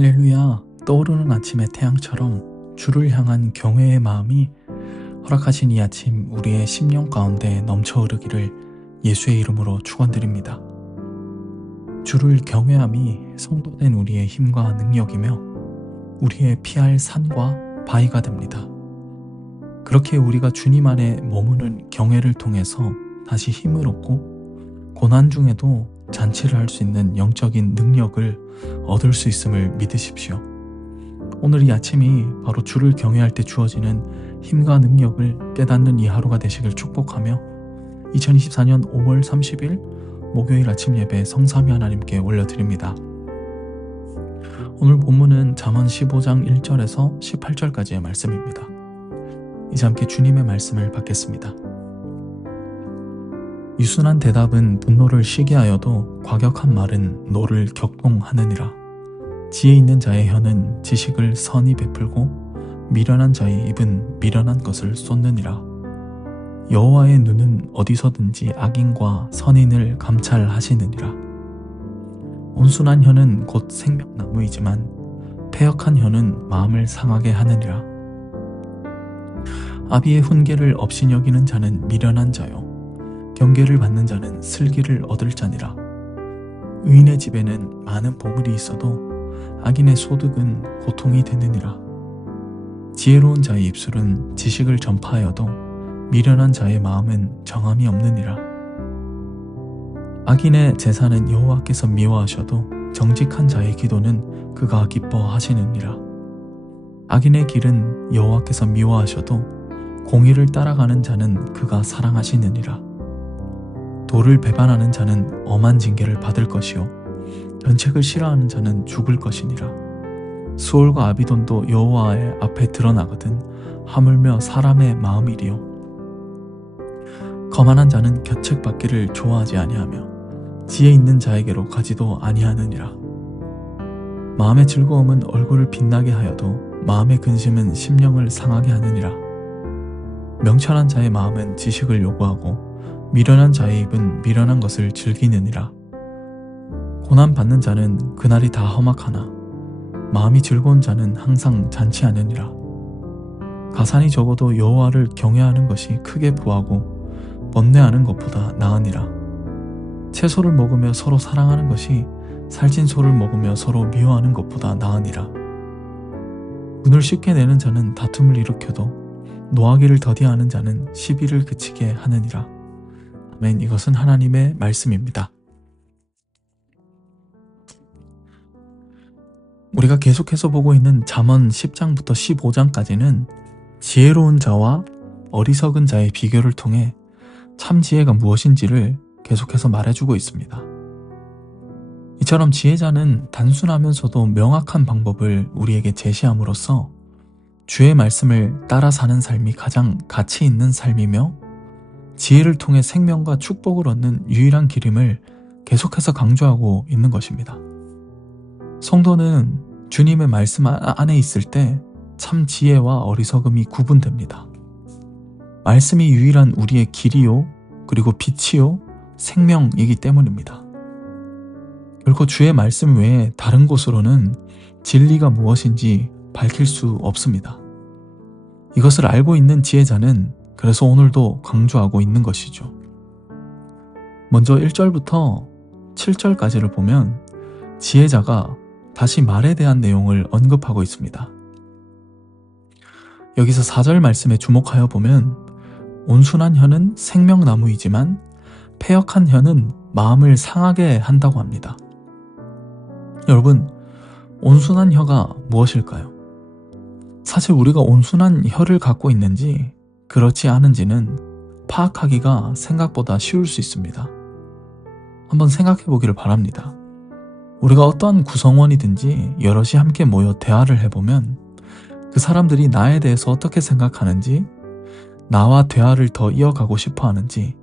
할렐루야. 떠오르는 아침의 태양처럼 주를 향한 경외의 마음이 허락하신 이 아침 우리의 심령 가운데 넘쳐 흐르기를 예수의 이름으로 축원드립니다. 주를 경외함이 성도된 우리의 힘과 능력이며 우리의 피할 산과 바위가 됩니다. 그렇게 우리가 주님 안에 머무는 경외를 통해서 다시 힘을 얻고 고난 중에도 잔치를 할 수 있는 영적인 능력을 얻을 수 있음을 믿으십시오. 오늘 이 아침이 바로 주를 경외할 때 주어지는 힘과 능력을 깨닫는 이 하루가 되시길 축복하며 2024년 5월 30일 목요일 아침 예배 성삼위 하나님께 올려드립니다. 오늘 본문은 잠언 15장 1절에서 18절까지의 말씀입니다. 이제 함께 주님의 말씀을 받겠습니다. 유순한 대답은 분노를 쉬게 하여도 과격한 말은 노를 격동하느니라. 지혜 있는 자의 혀는 지식을 선히 베풀고 미련한 자의 입은 미련한 것을 쏟느니라. 여호와의 눈은 어디서든지 악인과 선인을 감찰하시느니라. 온순한 혀는 곧 생명나무이지만 패역한 혀는 마음을 상하게 하느니라. 아비의 훈계를 업신여기는 자는 미련한 자요 경계를 받는 자는 슬기를 얻을 자니라. 의인의 집에는 많은 보물이 있어도 악인의 소득은 고통이 되느니라. 지혜로운 자의 입술은 지식을 전파하여도 미련한 자의 마음은 정함이 없느니라. 악인의 제사는 여호와께서 미워하셔도 정직한 자의 기도는 그가 기뻐하시느니라. 악인의 길은 여호와께서 미워하셔도 공의를 따라가는 자는 그가 사랑하시느니라. 도를 배반하는 자는 엄한 징계를 받을 것이요 변책을 싫어하는 자는 죽을 것이니라. 수월과 아비돈도 여호와의 앞에 드러나거든 하물며 사람의 마음이리요. 거만한 자는 견책받기를 좋아하지 아니하며 지혜 있는 자에게로 가지도 아니하느니라. 마음의 즐거움은 얼굴을 빛나게 하여도 마음의 근심은 심령을 상하게 하느니라. 명철한 자의 마음은 지식을 요구하고 미련한 자의 입은 미련한 것을 즐기느니라. 고난받는 자는 그날이 다 험악하나 마음이 즐거운 자는 항상 잔치하느니라. 가산이 적어도 여호와를 경외하는 것이 크게 부하고 번뇌하는 것보다 나으니라. 채소를 먹으며 서로 사랑하는 것이 살찐 소를 먹으며 서로 미워하는 것보다 나으니라. 문을 쉽게 내는 자는 다툼을 일으켜도 노하기를 더디하는 자는 시비를 그치게 하느니라. 아멘. 이것은 하나님의 말씀입니다. 우리가 계속해서 보고 있는 잠언 10장부터 15장까지는 지혜로운 자와 어리석은 자의 비교를 통해 참 지혜가 무엇인지를 계속해서 말해주고 있습니다. 이처럼 지혜자는 단순하면서도 명확한 방법을 우리에게 제시함으로써 주의 말씀을 따라 사는 삶이 가장 가치 있는 삶이며 지혜를 통해 생명과 축복을 얻는 유일한 길임을 계속해서 강조하고 있는 것입니다. 성도는 주님의 말씀 안에 있을 때 참 지혜와 어리석음이 구분됩니다. 말씀이 유일한 우리의 길이요 그리고 빛이요 생명이기 때문입니다. 결코 주의 말씀 외에 다른 곳으로는 진리가 무엇인지 밝힐 수 없습니다. 이것을 알고 있는 지혜자는 그래서 오늘도 강조하고 있는 것이죠. 먼저 1절부터 7절까지를 보면 지혜자가 다시 말에 대한 내용을 언급하고 있습니다. 여기서 4절 말씀에 주목하여 보면 온순한 혀는 생명나무이지만 패역한 혀는 마음을 상하게 한다고 합니다. 여러분, 온순한 혀가 무엇일까요? 사실 우리가 온순한 혀를 갖고 있는지 그렇지 않은지는 파악하기가 생각보다 쉬울 수 있습니다. 한번 생각해 보기를 바랍니다. 우리가 어떠한 구성원이든지 여럿이 함께 모여 대화를 해보면 그 사람들이 나에 대해서 어떻게 생각하는지, 나와 대화를 더 이어가고 싶어 하는지,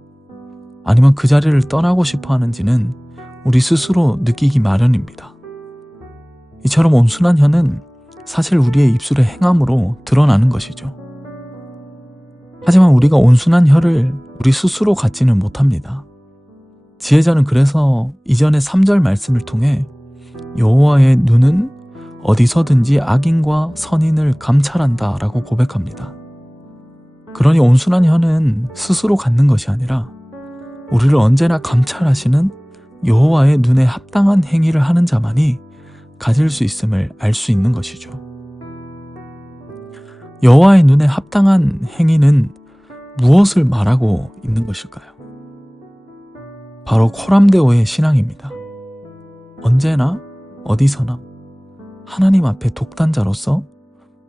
아니면 그 자리를 떠나고 싶어 하는지는 우리 스스로 느끼기 마련입니다. 이처럼 온순한 혀는 사실 우리의 입술의 행함으로 드러나는 것이죠. 하지만 우리가 온순한 혀를 우리 스스로 갖지는 못합니다. 지혜자는 그래서 이전의 3절 말씀을 통해 여호와의 눈은 어디서든지 악인과 선인을 감찰한다 라고 고백합니다. 그러니 온순한 혀는 스스로 갖는 것이 아니라 우리를 언제나 감찰하시는 여호와의 눈에 합당한 행위를 하는 자만이 가질 수 있음을 알 수 있는 것이죠. 여호와의 눈에 합당한 행위는 무엇을 말하고 있는 것일까요? 바로 코람데오의 신앙입니다. 언제나 어디서나 하나님 앞에 독단자로서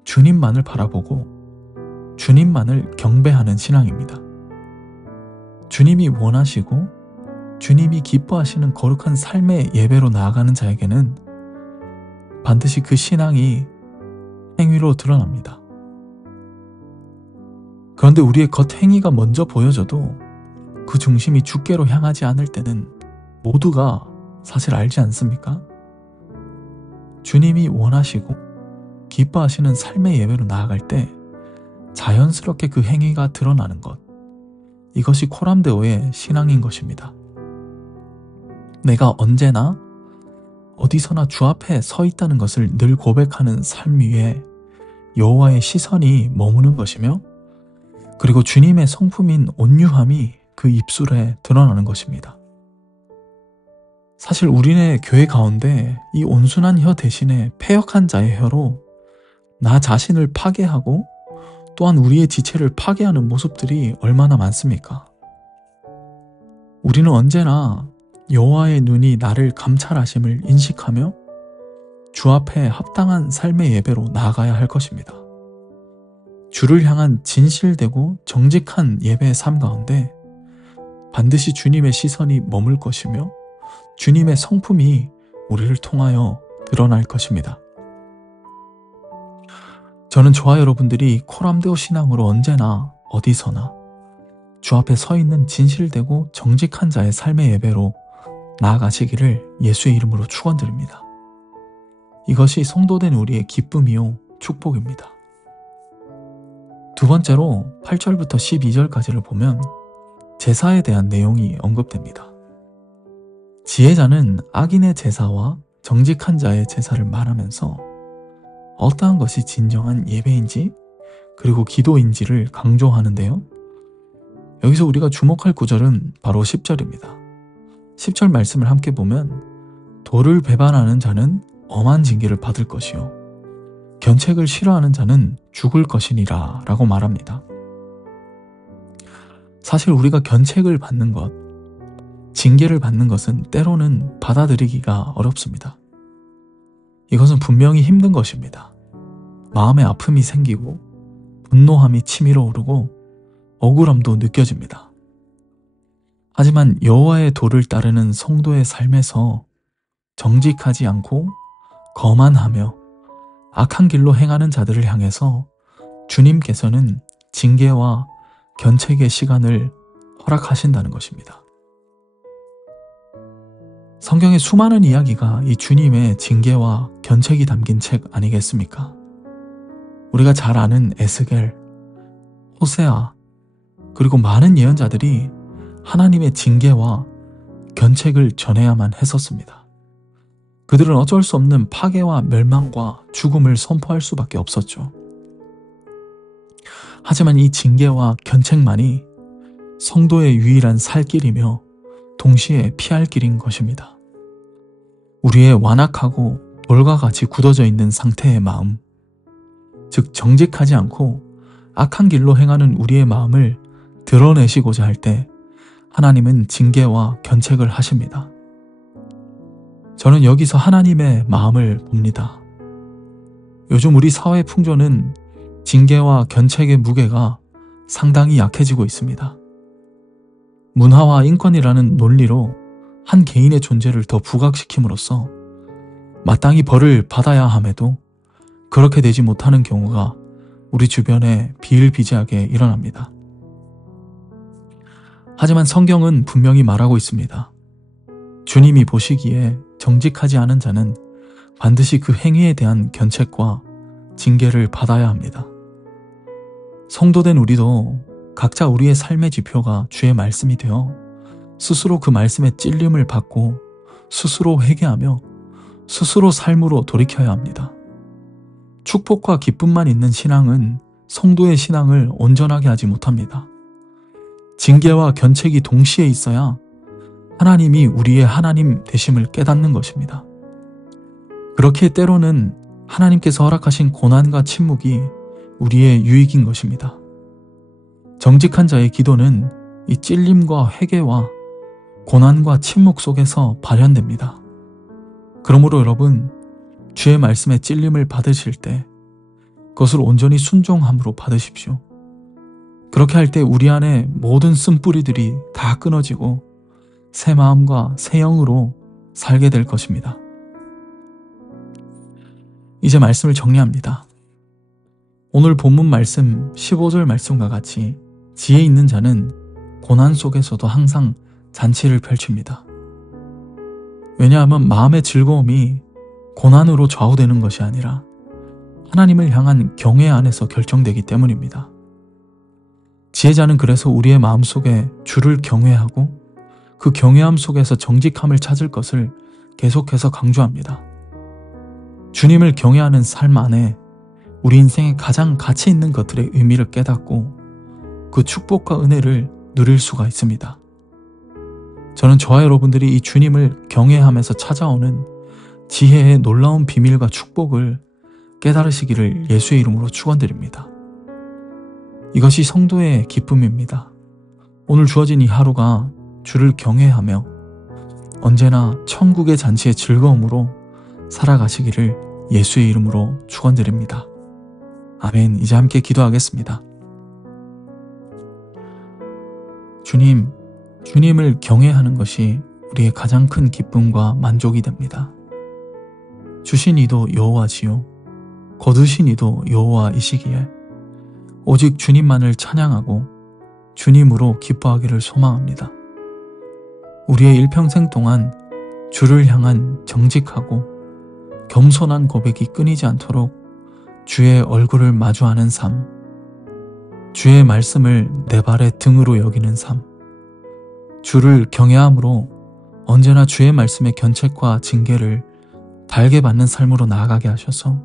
주님만을 바라보고 주님만을 경배하는 신앙입니다. 주님이 원하시고 주님이 기뻐하시는 거룩한 삶의 예배로 나아가는 자에게는 반드시 그 신앙이 행위로 드러납니다. 그런데 우리의 겉행위가 먼저 보여져도 그 중심이 주께로 향하지 않을 때는 모두가 사실 알지 않습니까? 주님이 원하시고 기뻐하시는 삶의 예배로 나아갈 때 자연스럽게 그 행위가 드러나는 것, 이것이 코람데오의 신앙인 것입니다. 내가 언제나 어디서나 주 앞에 서 있다는 것을 늘 고백하는 삶 위에 여호와의 시선이 머무는 것이며, 그리고 주님의 성품인 온유함이 그 입술에 드러나는 것입니다. 사실 우리네 교회 가운데 이 온순한 혀 대신에 패역한 자의 혀로 나 자신을 파괴하고 또한 우리의 지체를 파괴하는 모습들이 얼마나 많습니까? 우리는 언제나 여호와의 눈이 나를 감찰하심을 인식하며 주 앞에 합당한 삶의 예배로 나아가야 할 것입니다. 주를 향한 진실되고 정직한 예배의 삶 가운데 반드시 주님의 시선이 머물 것이며 주님의 성품이 우리를 통하여 드러날 것입니다. 저는 저와 여러분들이 코람데오 신앙으로 언제나 어디서나 주 앞에 서 있는 진실되고 정직한 자의 삶의 예배로 나아가시기를 예수의 이름으로 축원드립니다. 이것이 성도된 우리의 기쁨이요 축복입니다. 두 번째로 8절부터 12절까지를 보면 제사에 대한 내용이 언급됩니다. 지혜자는 악인의 제사와 정직한 자의 제사를 말하면서 어떠한 것이 진정한 예배인지 그리고 기도인지를 강조하는데요. 여기서 우리가 주목할 구절은 바로 10절입니다. 10절 말씀을 함께 보면 도를 배반하는 자는 엄한 징계를 받을 것이요 견책을 싫어하는 자는 죽을 것이니라 라고 말합니다. 사실 우리가 견책을 받는 것, 징계를 받는 것은 때로는 받아들이기가 어렵습니다. 이것은 분명히 힘든 것입니다. 마음의 아픔이 생기고 분노함이 치밀어 오르고 억울함도 느껴집니다. 하지만 여호와의 도를 따르는 성도의 삶에서 정직하지 않고 거만하며 악한 길로 행하는 자들을 향해서 주님께서는 징계와 견책의 시간을 허락하신다는 것입니다. 성경의 수많은 이야기가 이 주님의 징계와 견책이 담긴 책 아니겠습니까? 우리가 잘 아는 에스겔, 호세아, 그리고 많은 예언자들이 하나님의 징계와 견책을 전해야만 했었습니다. 그들은 어쩔 수 없는 파괴와 멸망과 죽음을 선포할 수밖에 없었죠. 하지만 이 징계와 견책만이 성도의 유일한 살 길이며 동시에 피할 길인 것입니다. 우리의 완악하고 돌과 같이 굳어져 있는 상태의 마음, 즉 정직하지 않고 악한 길로 행하는 우리의 마음을 드러내시고자 할 때 하나님은 징계와 견책을 하십니다. 저는 여기서 하나님의 마음을 봅니다. 요즘 우리 사회 풍조는 징계와 견책의 무게가 상당히 약해지고 있습니다. 문화와 인권이라는 논리로 한 개인의 존재를 더 부각시킴으로써 마땅히 벌을 받아야 함에도 그렇게 되지 못하는 경우가 우리 주변에 비일비재하게 일어납니다. 하지만 성경은 분명히 말하고 있습니다. 주님이 보시기에 정직하지 않은 자는 반드시 그 행위에 대한 견책과 징계를 받아야 합니다. 성도된 우리도 각자 우리의 삶의 지표가 주의 말씀이 되어 스스로 그 말씀의 찔림을 받고 스스로 회개하며 스스로 삶으로 돌이켜야 합니다. 축복과 기쁨만 있는 신앙은 성도의 신앙을 온전하게 하지 못합니다. 징계와 견책이 동시에 있어야 하나님이 우리의 하나님 되심을 깨닫는 것입니다. 그렇게 때로는 하나님께서 허락하신 고난과 침묵이 우리의 유익인 것입니다. 정직한 자의 기도는 이 찔림과 회개와 고난과 침묵 속에서 발현됩니다. 그러므로 여러분, 주의 말씀에 찔림을 받으실 때 그것을 온전히 순종함으로 받으십시오. 그렇게 할 때 우리 안에 모든 쓴뿌리들이 다 끊어지고 새 마음과 새 영으로 살게 될 것입니다. 이제 말씀을 정리합니다. 오늘 본문 말씀 15절 말씀과 같이 지혜 있는 자는 고난 속에서도 항상 잔치를 펼칩니다. 왜냐하면 마음의 즐거움이 고난으로 좌우되는 것이 아니라 하나님을 향한 경외 안에서 결정되기 때문입니다. 지혜자는 그래서 우리의 마음속에 주를 경외하고 그 경외함 속에서 정직함을 찾을 것을 계속해서 강조합니다. 주님을 경외하는 삶 안에 우리 인생의 가장 가치 있는 것들의 의미를 깨닫고 그 축복과 은혜를 누릴 수가 있습니다. 저는 저와 여러분들이 이 주님을 경외하면서 찾아오는 지혜의 놀라운 비밀과 축복을 깨달으시기를 예수의 이름으로 축원드립니다. 이것이 성도의 기쁨입니다. 오늘 주어진 이 하루가 주를 경외하며 언제나 천국의 잔치의 즐거움으로 살아가시기를 예수의 이름으로 축원드립니다. 아멘. 이제 함께 기도하겠습니다. 주님, 주님을 경외하는 것이 우리의 가장 큰 기쁨과 만족이 됩니다. 주신 이도 여호와지요 거두신 이도 여호와이시기에 오직 주님만을 찬양하고 주님으로 기뻐하기를 소망합니다. 우리의 일평생 동안 주를 향한 정직하고 겸손한 고백이 끊이지 않도록 주의 얼굴을 마주하는 삶, 주의 말씀을 내 발의 등으로 여기는 삶, 주를 경외함으로 언제나 주의 말씀의 견책과 징계를 달게 받는 삶으로 나아가게 하셔서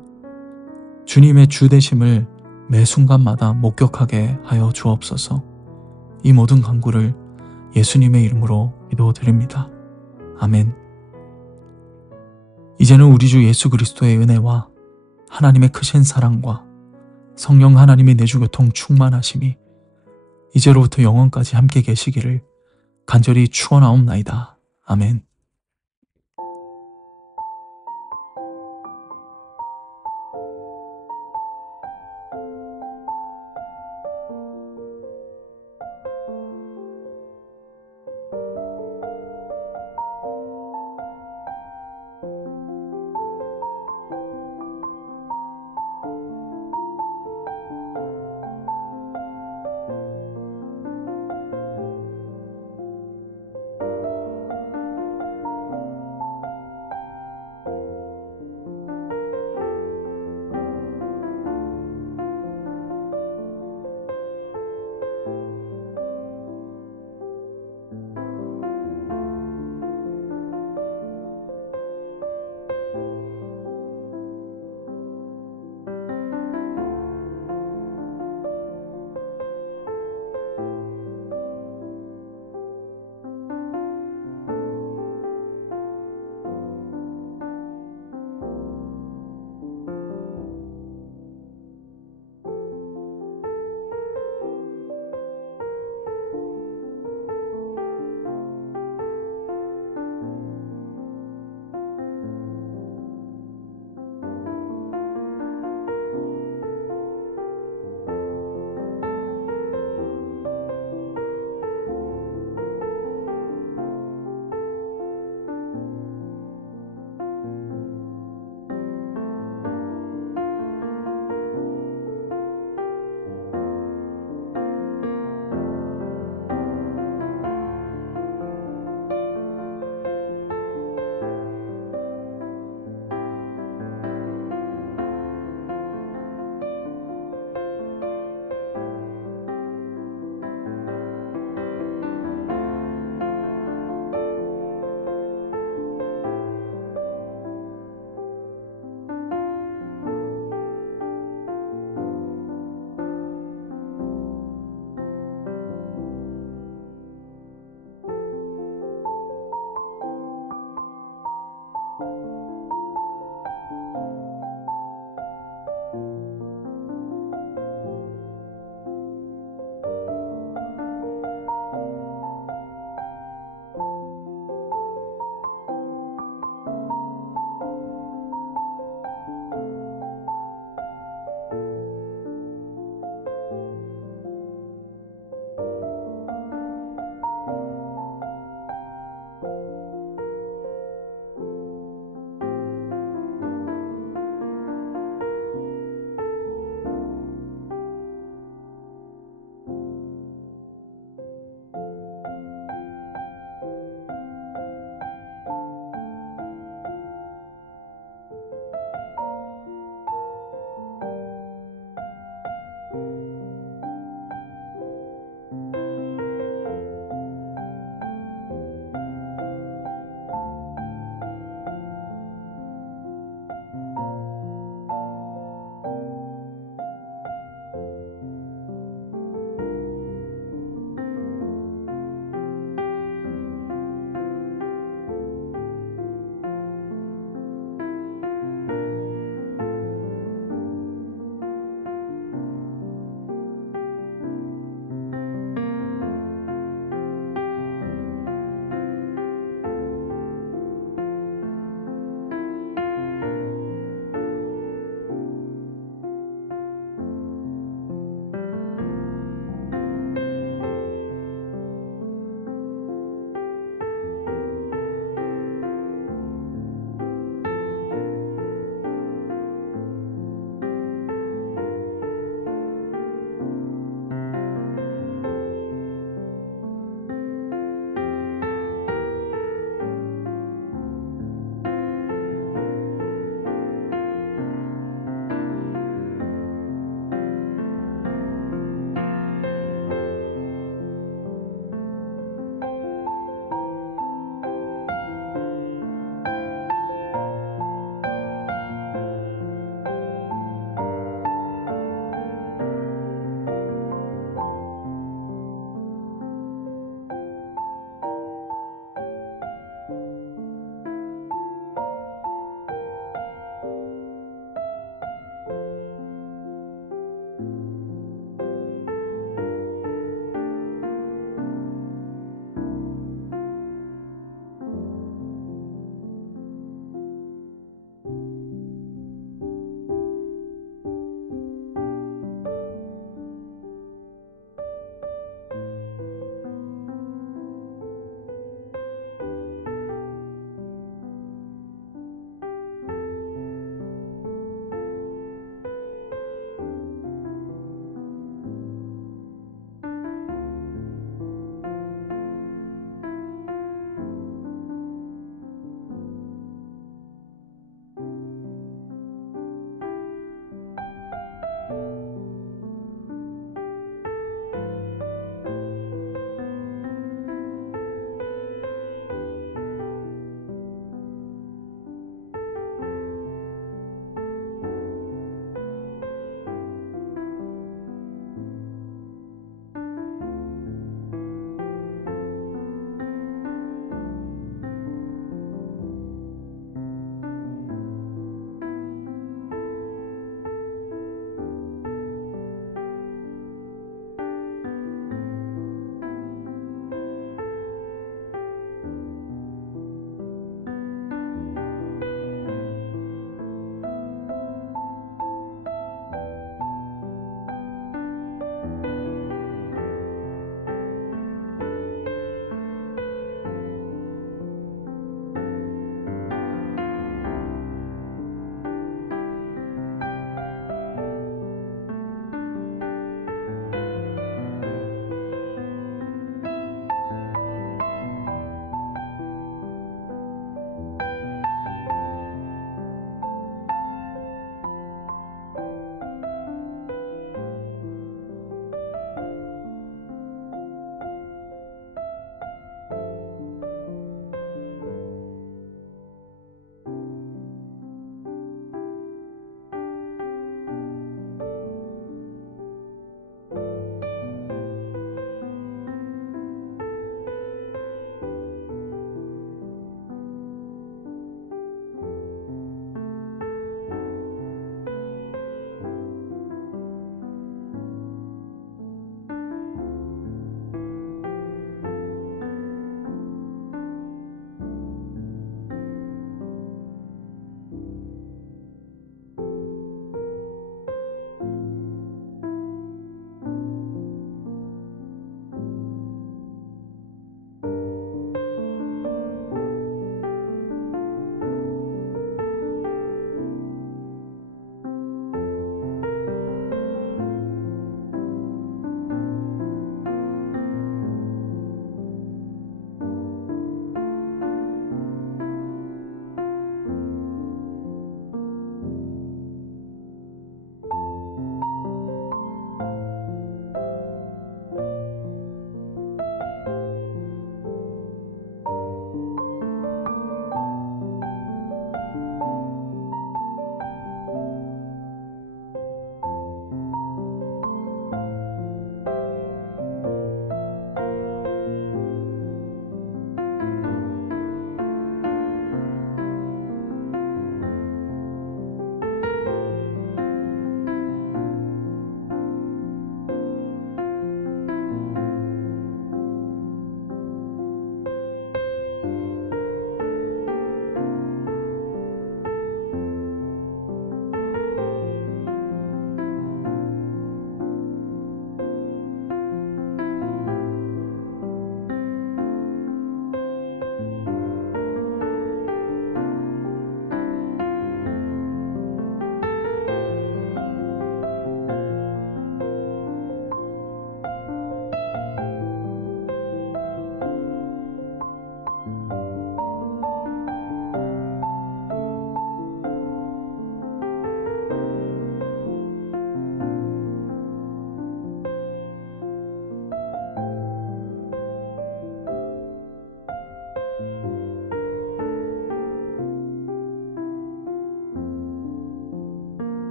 주님의 주 되심을 매 순간마다 목격하게 하여 주옵소서. 이 모든 간구를 예수님의 이름으로 기도드립니다. 아멘. 이제는 우리 주 예수 그리스도의 은혜와 하나님의 크신 사랑과 성령 하나님의 내주교통 충만하심이 이제로부터 영원까지 함께 계시기를 간절히 축원하옵나이다. 아멘.